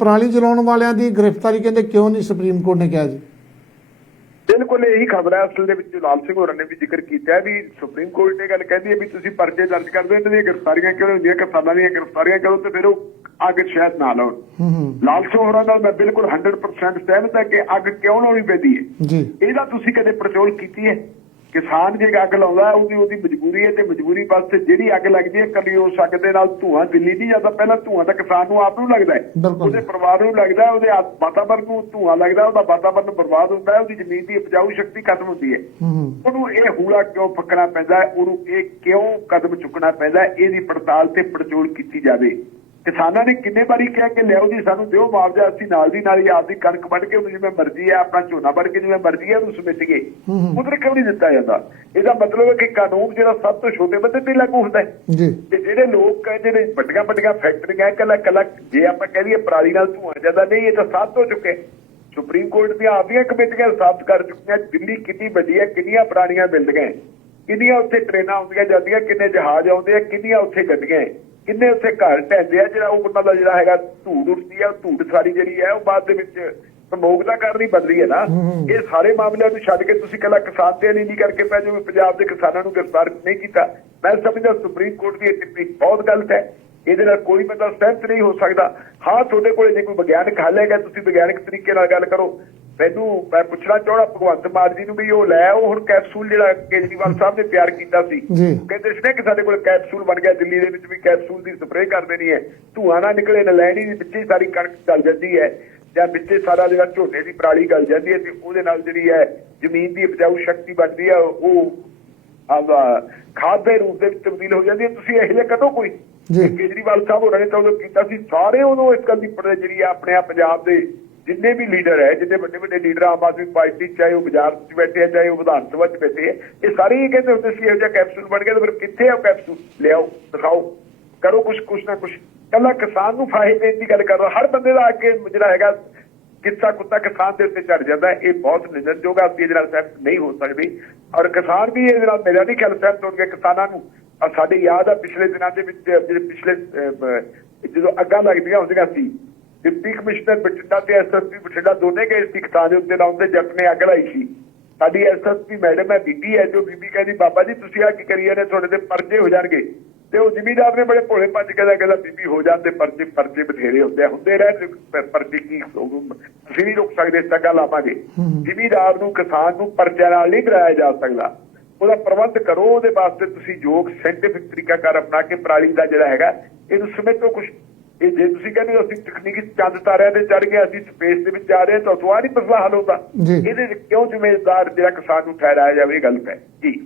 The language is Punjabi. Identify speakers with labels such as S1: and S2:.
S1: ਪਰਾਲੀ ਚਲਾਉਣ ਵਾਲਿਆਂ ਦੀ ਗ੍ਰਿਫਤਾਰੀ ਕਹਿੰਦੇ ਕਿਉਂ ਨਹੀਂ ਸੁਪਰੀਮ ਕੋਰਟ ਨੇ ਕਿਹਾ ਜੀ?
S2: ਬਿਲਕੁਲ ਇਹੀ ਖਬਰ ਹੈ ਅਸਲ ਦੇ ਵਿੱਚ ਲਾਲ ਸਿੰਘ ਹੋਰਾਂ ਨੇ ਵੀ ਜ਼ਿਕਰ ਕੀਤਾ ਹੈ ਵੀ ਸੁਪਰੀਮ ਕੋਰਟ ਨੇ ਗੱਲ ਕਹਿੰਦੀ ਹੈ ਵੀ ਤੁਸੀਂ ਪਰਚੇ ਦਰਜ ਕਰਦੇ ਹੋ ਇਹਨਾਂ ਦੀਆਂ ਗ੍ਰਿਫਤਾਰੀਆਂ ਕਿਉਂ ਹੁੰਦੀਆਂ ਕਿਸਾਨਾਂ ਦੀਆਂ ਗ੍ਰਿਫਤਾਰੀਆਂ ਕਰੋ ਤੇ ਫਿਰ ਉਹ ਅੱਗ ਸ਼ਾਇਦ ਨਾ ਲਾਉਣ।
S1: ਹੂੰ ਹੂੰ।
S2: ਲਾਲ ਸਿੰਘ ਹੋਰਾਂ ਨਾਲ ਮੈਂ ਬਿਲਕੁਲ 100% ਸਹਿਮਤ ਹਾਂ ਕਿ ਅੱਗ ਕਿਉਂ ਲਾਉਣੀ ਪੈਂਦੀ ਹੈ।
S1: ਜੀ।
S2: ਇਹਦਾ ਤੁਸੀਂ ਕਦੇ ਪੜਚੋਲ ਕੀਤੀ ਹੈ? ਕਿਸਾਨ ਜੇ ਅੱਗ ਲਾਉਂਦਾ ਉਹਦੀ ਉਹਦੀ ਮਜਬੂਰੀ ਹੈ ਤੇ ਮਜਬੂਰੀ ਵਾਸਤੇ ਜਿਹੜੀ ਅੱਗ ਲੱਗਦੀ ਹੈ ਕਦੀ ਅੱਗ ਦੇ ਨਾਲ ਧੂਆਂ ਦਿੱਲੀ ਨਹੀਂ ਜਾਂਦਾ ਪਹਿਲਾਂ ਧੂਆਂ ਤਾਂ ਕਿਸਾਨ ਨੂੰ ਆਪ ਨੂੰ ਲੱਗਦਾ ਹੈ। ਉਹਦੇ ਪਰਿਵਾਰ ਨੂੰ ਲੱਗਦਾ ਉਹਦੇ ਵਾਤਾਵਰਣ ਨੂੰ ਧੂਆਂ ਲੱਗਦਾ ਉਹਦਾ ਵਾਤਾਵਰਣ ਬਰਬਾਦ ਹੁੰਦਾ ਹੈ ਉਹਦੀ ਜ਼ਮੀਨ ਦੀ ਉਪਜਾਊ ਸ਼ਕਤੀ ਖਤਮ ਹੁੰਦੀ ਹੈ। ਉਹਨੂੰ ਇਹ ਹੂਲਾ ਕਿਉਂ ਫੱਕਣਾ ਪੈਂਦਾ ਹੈ? ਉਹਨੂੰ ਇਹ ਕਿਉਂ ਕਦਮ ਚੁੱਕਣਾ ਪੈਂਦਾ ਇਹਦੀ ਪੜਤਾਲ ਤੇ ਪੜਚੋਲ ਕੀਤੀ ਜਾਵੇ। ਕਿਸਾਨਾਂ ਨੇ ਕਿੰਨੇ ਵਾਰੀ ਕਿਹਾ ਕਿ ਲਿਆਓ ਜੀ ਸਾਨੂੰ ਦਿਓ ਮੁਆਵਜ਼ਾ ਅਸੀਂ ਨਾਲ ਦੀ ਨਾਲ ਹੀ ਆਪਦੀ ਕਣਕ ਵੱਢ ਕੇ ਜਿਵੇਂ ਮਰਜ਼ੀ ਹੈ ਆਪਣਾ ਝੋਨਾ ਵੱਢ ਕੇ ਜਿਵੇਂ ਮਰਜ਼ੀ ਹੈ ਉਹਨੂੰ ਸਮਿਟੀਏ
S1: ਹੂੰ।
S2: ਉਧਰ ਕਿਉਂ ਨਹੀਂ ਦਿੱਤਾ ਜਾਂਦਾ? ਇਹਦਾ ਮਤਲਬ ਹੈ ਕਿ ਕਾਨੂੰਨ ਜਿਹੜਾ ਸਭ ਤੋਂ ਛੋਟੇ ਬੰਦੇ ਤੇ ਲਾਗੂ ਹੁੰਦਾ ਹੈ।
S1: ਜੀ।
S2: ਤੇ ਜਿਹੜੇ ਲੋਕ ਕਹਿੰਦੇ ਨੇ ਵੱਡੀਆਂ ਵੱਡੀਆਂ ਫੈਕਟਰੀਆਂ ਕੱਲਾ ਕੱਲਾ ਜੇ ਆਪਾਂ ਕਹਿ ਲਈਏ ਪਰਾਲੀ ਨਾਲ ਧੂਆਂ ਜ਼ਿਆਦਾ ਨਹੀਂ ਇਹ ਤਾਂ ਸਾਫ਼ ਹੋ ਚੁੱਕੇ ਸੁਪਰੀਮ ਕੋਰਟ ਦੀਆਂ ਆਪਦੀਆਂ ਕਮੇਟੀਆਂ ਸਾਫ਼ ਕਰ ਚੁੱਕੀਆਂ ਦਿੱਲੀ ਕਿੰਨੀ ਵੱਡੀ ਹੈ ਕਿੰਨੀਆਂ ਪੁਰਾਣੀਆਂ ਬਿਲਡਿੰਗਾਂ ਕਿੰਨੀਆਂ ਉੱਥੇ ਟ੍ਰੇਨਾਂ ਆਉਂਦੀਆਂ ਜਾਂਦੀਆਂ ਕਿੰਨੇ ਜਹਾਜ਼ ਆਉਂਦੇ ਆ ਕਿੰਨੀਆਂ ਉੱਥੇ ਗੱਡੀਆਂ ਹੈ, ਕਿੰਨੇ ਉੱਥੇ ਘਰ ਢਹਿੰਦੇ ਆ ਜਿਹੜਾ ਉਹ ਉਹਨਾਂ ਦਾ ਜਿਹੜਾ ਹੈਗਾ ਧੂੜ ਉੱਠਦੀ ਆ ਧੂੜ ਸਾਰੀ ਜਿਹੜੀ ਹੈ ਉਹ ਬਾਅਦ ਦੇ ਵਿੱਚ ਸਮੋਗਤਾ ਕਰਨੀ ਬਦਲੀ ਹੈ ਨਾ।
S1: ਹੂੰ ਹੂੰ।
S2: ਇਹ ਸਾਰੇ ਮਾਮਲਿਆਂ ਨੂੰ ਛੱਡ ਕੇ ਤੁਸੀਂ ਕੱਲਾ ਕਿਸਾਨ ਤੇ ਨਹੀਂ ਕਰਕੇ ਪੈ ਜਾਓ ਵੀ ਪੰਜਾਬ ਦੇ ਕਿਸਾਨਾਂ ਨੂੰ ਗ੍ਰਿਫਤਾਰ ਨਹੀਂ ਕੀਤਾ। ਮੈਂ ਸਮਝਦਾ ਸੁਪਰੀਮ ਕੋਰਟ ਦੀ ਇਹ ਟਿੱਪਣੀ ਬਹੁਤ ਗਲਤ ਹੈ। ਇਹਦੇ ਨਾਲ ਕੋਈ ਬੰਦਾ ਸਹਿਮਤ ਨਹੀਂ ਹੋ ਸਕਦਾ। ਹਾਂ ਤੁਹਾਡੇ ਕੋਲੇ ਜੇ ਕੋਈ ਵਿਗਿਆਨਕ ਹੱਲ ਹੈਗਾ ਤੁਸੀਂ ਵਿਗਿਆਨਕ ਤਰੀਕੇ ਨਾਲ ਗੱਲ ਕਰੋ। ਮੈਨੂੰ ਮੈਂ ਪੁੱਛਣਾ ਚਾਹਣਾ ਭਗਵੰਤ ਮਾਨ ਜੀ ਨੂੰ ਵੀ ਉਹ ਲੈ ਉਹ ਹੁਣ ਕੈਪਸੂਲ ਜਿਹੜਾ ਕੇਜਰੀਵਾਲ ਸਾਹਿਬ ਨੇ ਤਿਆਰ ਕੀਤਾ ਸੀ
S1: ਜੀ।
S2: ਕਹਿੰਦੇ ਸੀ ਨਾ ਕਿ ਸਾਡੇ ਕੋਲ ਕੈਪਸੂਲ ਬਣ ਗਿਆ ਦਿੱਲੀ ਦੇ ਵਿੱਚ ਵੀ ਕੈਪਸੂਲ ਦੀ ਸਪਰੇਅ ਕਰ ਦੇਣੀ ਹੈ ਧੂਆਂ ਨਾ ਨਿਕਲੇ ਨਾ ਲੈਣੀ ਦੇ ਵਿੱਚ ਸਾਰੀ ਕਣਕ ਚੱਲ ਜਾਂਦੀ ਹੈ ਜਾਂ ਵਿੱਚੇ ਸਾਰਾ ਜਿਹੜਾ ਝੋਨੇ ਦੀ ਪਰਾਲੀ ਗਲ ਜਾਂਦੀ ਹੈ ਤੇ ਉਹਦੇ ਨਾਲ ਜਿਹੜੀ ਹੈ ਜ਼ਮੀਨ ਦੀ ਉਪਜਾਊ ਸ਼ਕਤੀ ਵੱਧਦੀ ਹੈ ਉਹ ਆਵਾ ਖਾਦ ਦੇ ਰੂਪ ਦੇ ਵਿੱਚ ਤਬਦੀਲ ਹੋ ਜਾਂਦੀ ਹੈ ਤੁਸੀਂ ਇਹ ਜਿਹਾ ਕਦੋਂ ਕੋਈ
S1: ਜੀ।
S2: ਕੇਜਰੀਵਾਲ ਸਾਹਿਬ ਹੋਰਾਂ ਨੇ ਤਾਂ ਉਦੋਂ ਕੀਤਾ ਸੀ ਸਾਰੇ ਉਦੋਂ ਇਸ ਗੱਲ ਦੀ ਜਿਹੜੀ ਆ ਆਪਣੇ ਆ ਪੰਜਾਬ ਦੇ ਜਿੰਨੇ ਵੀ ਲੀਡਰ ਹੈ, ਜਿੰਨੇ ਵੱਡੇ ਵੱਡੇ ਲੀਡਰ ਆਮ ਆਦਮੀ ਪਾਰਟੀ ਚਾਹੇ ਉਹ ਬਾਜ਼ਾਰ 'ਚ ਬੈਠੇ ਆ, ਚਾਹੇ ਉਹ ਵਿਧਾਨ ਸਭਾ 'ਚ ਬੈਠੇ ਆ, ਇਹ ਸਾਰੇ ਹੀ ਕਹਿੰਦੇ ਹੁੰਦੇ ਸੀ, ਇਹੋ ਜਿਹਾ ਕੈਪਸੂਲ ਬਣ ਗਿਆ ਤਾਂ ਫਿਰ ਕਿੱਥੇ ਆ ਉਹ ਕੈਪਸੂਲ ਲਿਆਓ, ਦਿਖਾਓ, ਕਰੋ ਕੁਛ ਕੁਛ ਨਾ ਕੁਛ। ਕੱਲਾ ਕਿਸਾਨ ਨੂੰ ਫਾਇਦੇ ਦੇਣ ਦੀ ਗੱਲ ਕਰ ਰਹਾ ਹਰ ਬੰਦੇ ਦਾ ਅੱਗੇ ਜਿਹੜਾ ਹੈਗਾ ਕਿੱਸਾ ਕੁੱਤਾ ਕਿਸਾਨ ਦੇ ਉੱਤੇ ਚੜ ਜਾਂਦਾ ਇਹ ਬਹੁਤ ਨਿੰਦਣਯੋਗ ਆ ਅਸੀਂ ਇਹਦੇ ਨਾਲ ਸਹਿਮਤ ਨਹੀਂ ਹੋ ਸਕਦੇ। ਔਰ ਕਿਸਾਨ ਵੀ ਇਹਦੇ ਨਾਲ ਮੇਰਾ ਨਹੀਂ ਖਿਆਲ ਸਹਿਮਤ ਹੋਣਗੇ ਕਿਸਾਨਾਂ ਨੂੰ, ਔਰ ਸਾਡੀ ਯਾਦ ਆ, ਪਿਛਲੇ ਦਿਨਾਂ ਦੇ ਵਿੱਚ, ਜਿਹੜੇ ਪਿਛਲੇ ਜਦੋਂ ਅੱਗਾਂ ਲੱਗਦੀਆਂ ਹੁੰਦੀਆਂ ਸੀ ਡਿਪਟੀ ਕਮਿਸ਼ਨਰ ਬਠਿੰਡਾ ਤੇ ਐਸਐਸਪੀ ਬਠਿੰਡਾ ਦੋਨੇ ਗਏ ਸੀ ਕਿਸਾਨ ਦੇ ਉੱਤੇ ਲਾਉਣ ਜੱਟ ਨੇ ਅੱਗ ਲਾਈ ਸੀ। ਸਾਡੀ ਐਸਐਸਪੀ ਮੈਡਮ ਹੈ, ਬੀਬੀ ਹੈ, ਜੋ ਬੀਬੀ ਕਹਿੰਦੀ, ਬਾਬਾ ਜੀ, ਤੁਸੀਂ ਆ ਕੀ ਕਰੀ ਜਾਂਦੇ? ਤੁਹਾਡੇ ਤੇ ਪਰਚੇ ਹੋ ਜਾਣਗੇ। ਤੇ ਉਹ ਜ਼ਿਮੀਦਾਰ ਨੇ ਬੜੇ ਭੋਲੇ ਪੰਜ ਕਹਿੰਦਾ ਕਹਿੰਦਾ, ਬੀਬੀ, ਹੋ ਜਾਂਦੇ ਪਰਚੇ ਪਰਚੇ ਬਥੇਰੇ ਹੁੰਦੇ ਆ। ਹੁੰਦੇ ਰਹਿਣ ਪਰਚੇ ਕੀ ਤੁਸੀਂ ਨਹੀਂ ਰੁਕ ਸਕਦੇ, ਇਸ ਤੱਕ ਲਾਵਾਂਗੇ। ਜ਼ਿਮੀਦਾਰ ਨੂੰ, ਕਿਸਾਨ ਨੂੰ ਪਰਚਿਆਂ ਨਾਲ ਨਹੀਂ ਡਰਾਇਆ ਜਾ ਸਕਦਾ। ਉਹਦਾ ਪ੍ਰਬੰਧ ਕਰੋ, ਉਹਦੇ ਵਾਸਤੇ ਤੁਸੀਂ ਯੋਗ ਸਾਇੰਟਿਫਿਕ ਤਰੀਕਾ ਕਰ ਅਪਣਾ ਕੇ ਪਰਾਲੀ ਦਾ ਜਿਹੜਾ ਹੈਗਾ, ਇਹਨੂੰ ਸਮੇਟੋ ਕੁਝ ਇਹ ਜੇ ਤੁਸੀਂ ਕਹਿੰਦੇ ਹੋ ਅਸੀਂ ਤਕਨੀਕੀ ਚੰਦ ਤਾਰਿਆਂ ਤੇ ਚੜ ਗਏ ਅਸੀਂ ਸਪੇਸ ਦੇ ਵਿੱਚ ਜਾ ਰਹੇ ਤਾਂ ਤੁਹਾਡਾ ਨਹੀਂ ਮਸਲਾ ਹੱਲ ਹੁੰਦਾ। ਇਹਦੇ ਕਿਉਂ ਜ਼ਿੰਮੇਦਾਰ ਜਿਹੜਾ ਕਿਸਾਨ ਨੂੰ ਠਹਿਰਾਇਆ ਜਾਵੇ ਇਹ ਗੱਲ ਹੈ ਜੀ